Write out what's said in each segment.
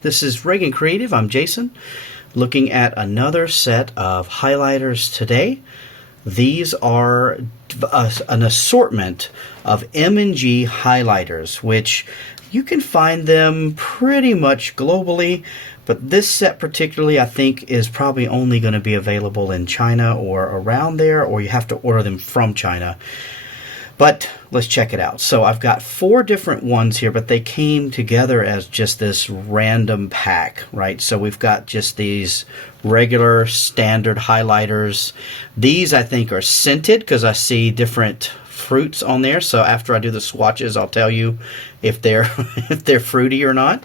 This is Reagan Creative. I'm Jason, looking at another set of highlighters today. These are an assortment of M&G highlighters, which you can find them pretty much globally, but this set particularly I think is probably only going to be available in China or around there, or you have to order them from China. But let's check it out. So I've got 4 different ones here, but they came together as just this random pack, right? So we've got just these regular standard highlighters. These I think are scented because I see different fruits on there. So after I do the swatches, I'll tell you if they're if they're fruity or not.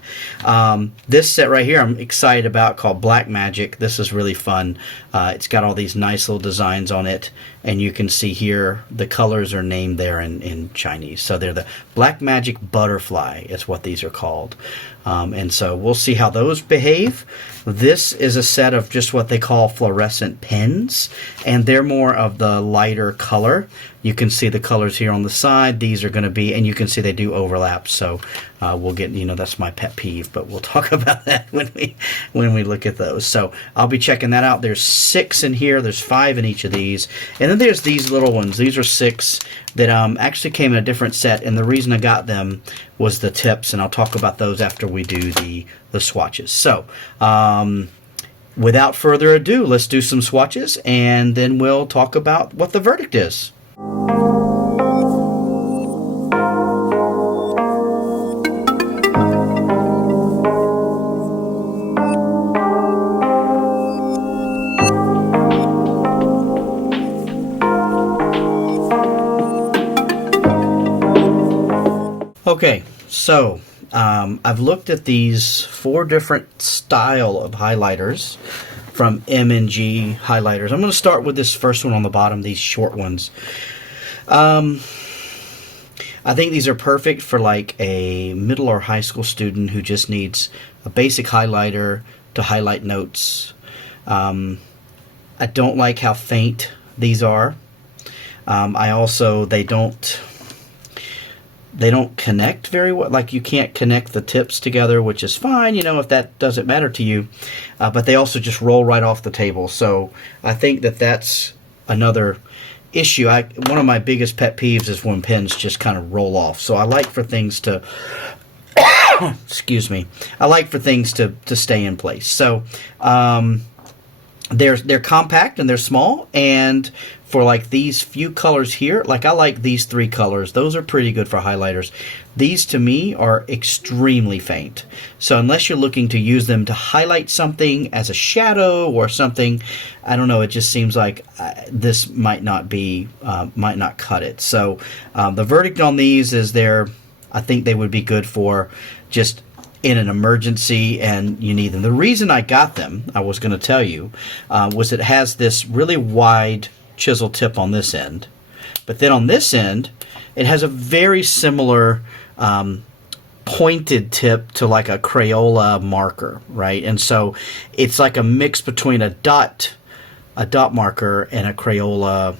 This set right here I'm excited about, called Black Magic. This is really fun. It's got all these nice little designs on it, and you can see here the colors are named there in Chinese. So they're the Black Magic Butterfly is what these are called. And so we'll see how those behave. This is a set of just what they call fluorescent pens, and they're more of the lighter color. You can see the colors here on the side. These are going to be, and you can see they do overlap. So we'll get, that's my pet peeve, but we'll talk about that when we look at those. So I'll be checking that out. There's 6 in here. There's 5 in each of these, and then there's these little ones. These are 6 that actually came in a different set, and the reason I got them was the tips, and I'll talk about those after we do the swatches. So without further ado, let's do some swatches, and then we'll talk about what the verdict is. Okay, so I've looked at these 4 different style of highlighters from M&G Highlighters. I'm going to start with this first one on the bottom, these short ones. I think these are perfect for like a middle or high school student who just needs a basic highlighter to highlight notes. I don't like how faint these are. They don't connect very well. Like, you can't connect the tips together, which is fine, if that doesn't matter to you. But they also just roll right off the table. So I think that that's another issue. One of my biggest pet peeves is when pens just kind of roll off. So I like for things to, excuse me, I like for things to stay in place. So they're compact and they're small, and for like these few colors here, like I like these 3 colors. Those are pretty good for highlighters. These to me are extremely faint. So unless you're looking to use them to highlight something as a shadow or something, I don't know, it just seems like this might not cut it. So the verdict on these is I think they would be good for just in an emergency and you need them. The reason I got them, I was going to tell you, was it has this really wide chisel tip on this end, but then on this end it has a very similar pointed tip to like a Crayola marker, right? And so it's like a mix between a dot marker and a Crayola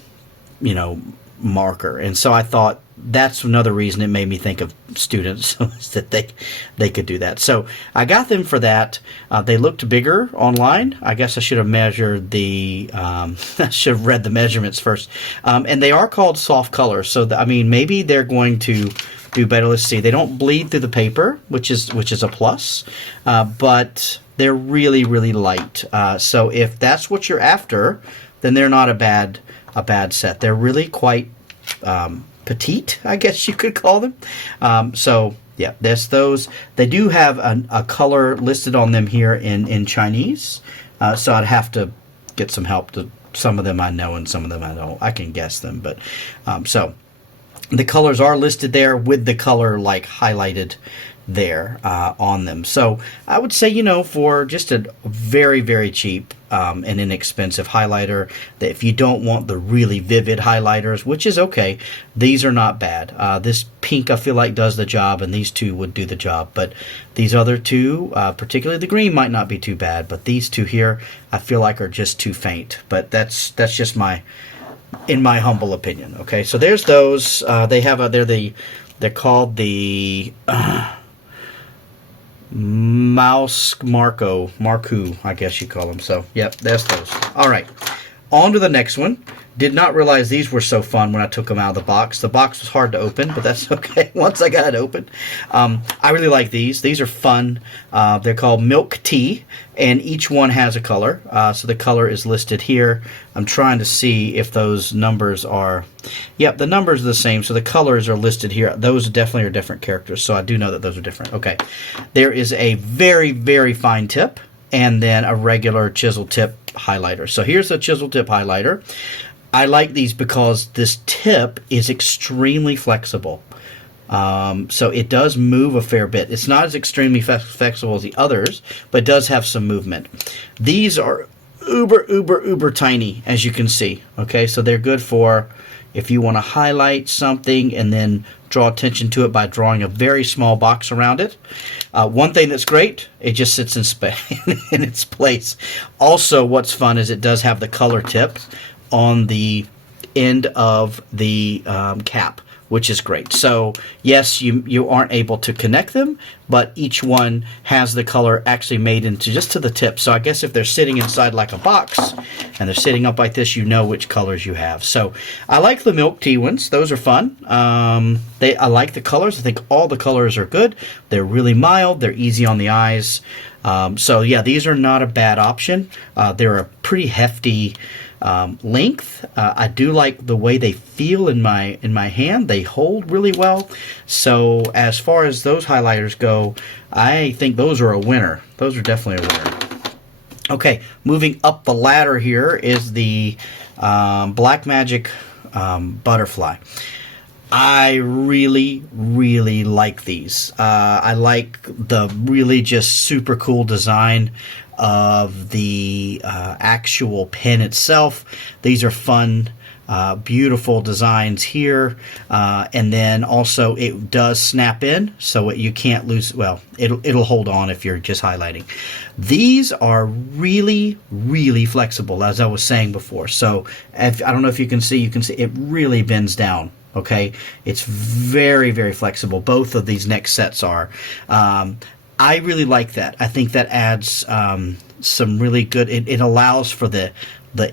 marker. And so I thought that's another reason it made me think of students that they could do that. So I got them for that. They looked bigger online. I guess I should have measured I should have read the measurements first. And they are called soft colors. So maybe they're going to do better. Let's see. They don't bleed through the paper, which is a plus. But they're really, really light. So if that's what you're after, then they're not a bad set. They're really quite petite, I guess you could call them. So yeah, there's those. They do have a color listed on them here in Chinese. So I'd have to get some help. Some of them I know and some of them I don't. I can guess them, but so the colors are listed there with the color like highlighted there on them. So I would say, for just a very, very cheap and inexpensive highlighter, that if you don't want the really vivid highlighters, which is okay, these are not bad. This pink I feel like does the job, and these 2 would do the job. But these other 2, particularly the green, might not be too bad. But these 2 here, I feel like are just too faint. But that's just in my humble opinion. Okay, so there's those. They're called the Marku, I guess you call them. So, yep, there's those. All right, on to the next one. Did not realize these were so fun when I took them out of the box. The box was hard to open, but that's okay once I got it open. I really like these. These are fun. They're called Milk Tea, and each one has a color. So the color is listed here. I'm trying to see if those numbers are... Yep, the numbers are the same, so the colors are listed here. Those definitely are different characters, so I do know that those are different. Okay. There is a very, very fine tip, and then a regular chisel tip highlighter. So here's the chisel tip highlighter. I like these because this tip is extremely flexible. So it does move a fair bit. It's not as extremely flexible as the others, but it does have some movement. These are uber tiny, as you can see. Okay, so they're good for if you want to highlight something and then draw attention to it by drawing a very small box around it. One thing that's great, it just sits in its place. Also, what's fun is it does have the color tip on the end of the cap, which is great. So yes, you aren't able to connect them, but each one has the color actually made into just to the tip. So I guess if they're sitting inside like a box and they're sitting up like this, you know which colors you have. So I like the milk tea ones. Those are fun. I like the colors. I think all the colors are good. They're really mild. They're easy on the eyes. So yeah, these are not a bad option. They're a pretty hefty length. I do like the way they feel in my hand. They hold really well. So as far as those highlighters go, I think those are a winner. Those are definitely a winner. Okay, moving up the ladder here is the Black Magic Butterfly. I really like these. I like the really just super cool design of the actual pen itself. These are fun, beautiful designs here, and then also it does snap in, so you can't lose. Well, it'll hold on if you're just highlighting. These are really flexible, as I was saying before. So I don't know if you can see it really bends down. Okay, it's very flexible. Both of these next sets are. I really like that. I think that adds some really good. It allows for the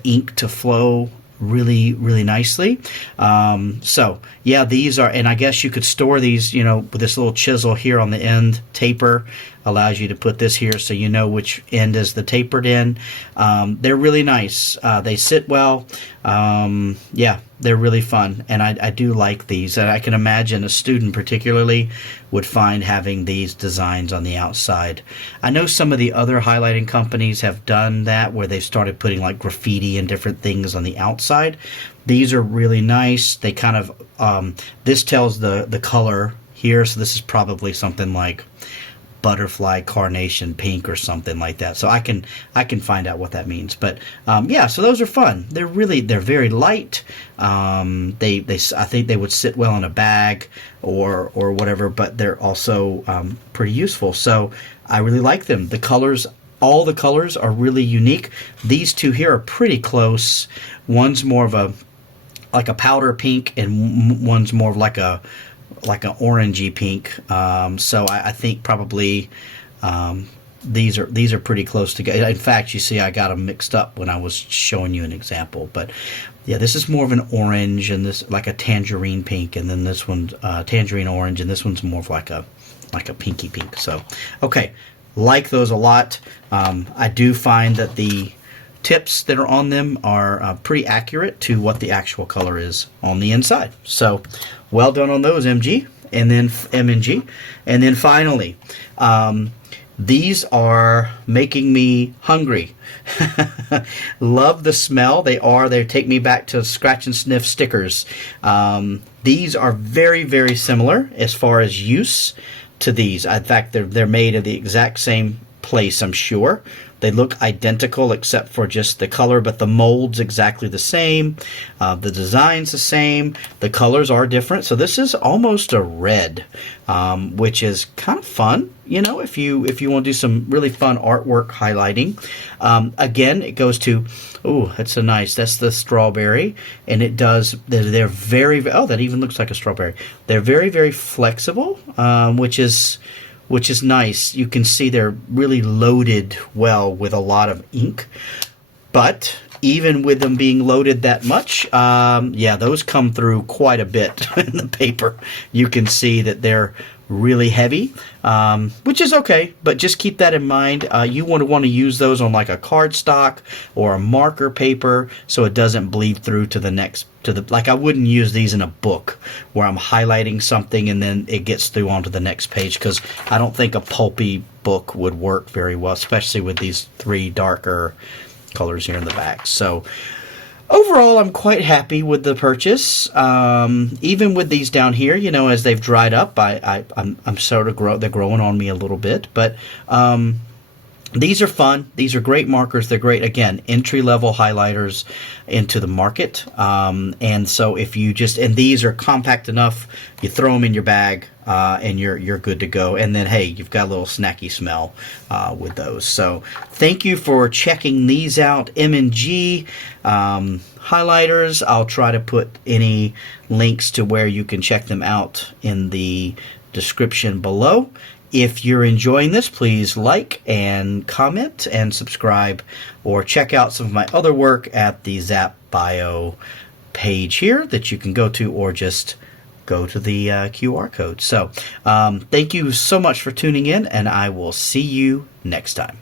ink to flow really nicely. So yeah, these are, and I guess you could store these, with this little chisel here on the end. Taper allows you to put this here so you know which end is the tapered end. They're really nice. They sit well. Yeah, they're really fun, and I do like these. And I can imagine a student particularly would find having these designs on the outside. I know some of the other highlighting companies have done that, where they've started putting like graffiti and different things on the outside. These are really nice. They kind of, this tells the color here, so this is probably something like butterfly carnation pink or something like that. So I can find out what that means. But yeah, so those are fun. They're very light. I think they would sit well in a bag or whatever, but they're also pretty useful. So I really like them. The colors, all the colors are really unique. These two here are pretty close. One's more of a powder pink, and one's more of like an orangey pink. So I think probably these are pretty close together. In fact, you see I got them mixed up when I was showing you an example. But yeah, this is more of an orange, and this like a tangerine pink, and then this one's tangerine orange, and this one's more of like a pinky pink. So okay, like those a lot. I do find that the tips that are on them are pretty accurate to what the actual color is on the inside. So well done on those, MG, and then M&G. And then finally, these are making me hungry. Love the smell. They take me back to scratch and sniff stickers. These are very similar as far as use to these. In fact, they're made of the exact same place, I'm sure. They look identical except for just the color, but the mold's exactly the same. The design's the same. The colors are different. So this is almost a red, which is kind of fun, if you want to do some really fun artwork highlighting. Again, it goes to, that's the strawberry, and it does, they're very, that even looks like a strawberry. They're very flexible, which is which is nice. You can see they're really loaded well with a lot of ink. But even with them being loaded that much, yeah, those come through quite a bit in the paper. You can see that they're really heavy, which is okay, but just keep that in mind. You want to use those on like a cardstock or a marker paper so it doesn't bleed through to the next, like I wouldn't use these in a book where I'm highlighting something and then it gets through onto the next page, because I don't think a pulpy book would work very well, especially with these 3 darker colors here in the back. So overall, I'm quite happy with the purchase. Even with these down here, you know, as they've dried up, I'm sort of they're growing on me a little bit. But these are fun. These are great markers. They're great, again, entry-level highlighters into the market. And so if you and these are compact enough, you throw them in your bag and you're good to go. And then, hey, you've got a little snacky smell with those. So thank you for checking these out, M&G highlighters. I'll try to put any links to where you can check them out in the description below. If you're enjoying this, please like and comment and subscribe, or check out some of my other work at the Zap Bio page here that you can go to, or just go to the QR code. So thank you so much for tuning in, and I will see you next time.